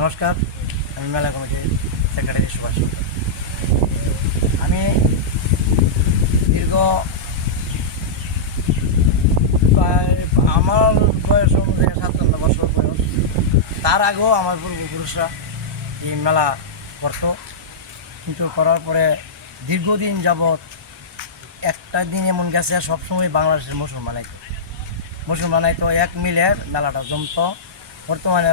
নমস্কার, আমি মেলা কমিটির সেক্রেটারি সুভাষ। আমি দীর্ঘ প্রায় আমার বয়স অনুযায়ী 57 বছর বয়স। তার আগেও আমার পূর্বপুরুষরা এই মেলা করতো, কিন্তু করার পরে দীর্ঘদিন যাবৎ একটা দিন এমন গেছে সবসময় বাংলাদেশের মুসলমানাই তো এক মিলে মেলাটা জমতো। বর্তমানে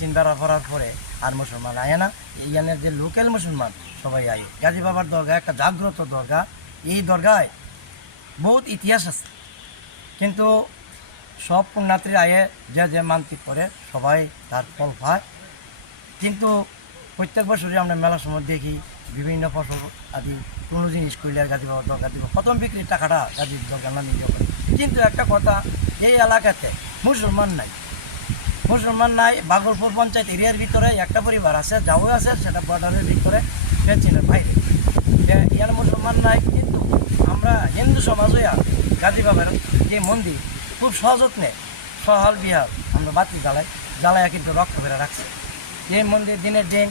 চিন্তারা করার পরে আর মুসলমান আয় না। এইখানের যে লোকাল মুসলমান সবাই আয়। গাজী বাবার দরগা একটা জাগ্রত দরগা। এই দরগায় বহুত ইতিহাস আছে, কিন্তু সব পুণ্যার্থী আয়ে যে মানতিক করে সবাই তার ফল পায়। কিন্তু প্রত্যেক বছরই আমরা মেলার সময় দেখি বিভিন্ন ফসল আদি কোনো জিনিস করলে গাজী বাবার দরকার দিব, প্রথম বিক্রির টাকাটা গাজীর দরকার না নিতে পারে। কিন্তু একটা কথা, এই এলাকাতে মুসলমান নাই। বাগলপুর পঞ্চায়েত এরিয়ার ভিতরে একটা পরিবার আছে, যাও আছে, সেটা বর্ডারের ভিতরে চীনের বাইরে। ইয়ার মুসলমান নাই, কিন্তু আমরা হিন্দু সমাজ হইয়া গাজী বাবার যে মন্দির খুব সযত্নে সহাল বিহার আমরা বাতি জ্বালাইয়া কিন্তু রক্ত করে রাখছি। এই মন্দির দিনের দিন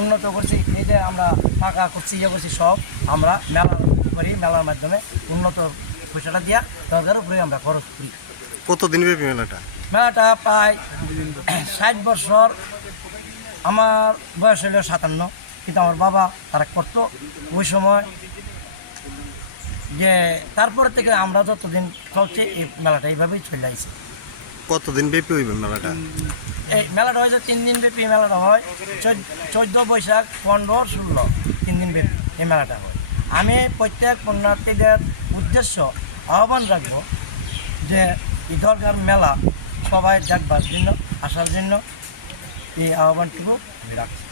উন্নত করছি, নিজে আমরা পাকা করছি, করছি, সব আমরা মেলা করি। মেলার মাধ্যমে উন্নত পয়সাটা দিয়া দরকার উপরে আমরা খরচ করি। কতদিন ব্যাপী মেলাটা প্রায় 60 বছর। আমার বয়স হলো 57, কিন্তু আমার বাবা তারা করতো ওই সময়। যে তারপরে থেকে আমরা যতদিন চলছে এই মেলাটা এইভাবেই চলে আসছে। কতদিন ব্যাপী হইবে মেলাটা? এই মেলাটা হয়েছে 3 দিন ব্যাপী। মেলাটা হয় 14 বৈশাখ, 15, 16, 3 দিন ব্যাপী এই মেলাটা হয়। আমি প্রত্যেক পুণ্যার্থীদের উদ্দেশ্য আহ্বান রাখবো যে এই দরগার মেলা সবাই দেখবার জন্য, আসার জন্য এই আহ্বানটুকু আমি রাখছি।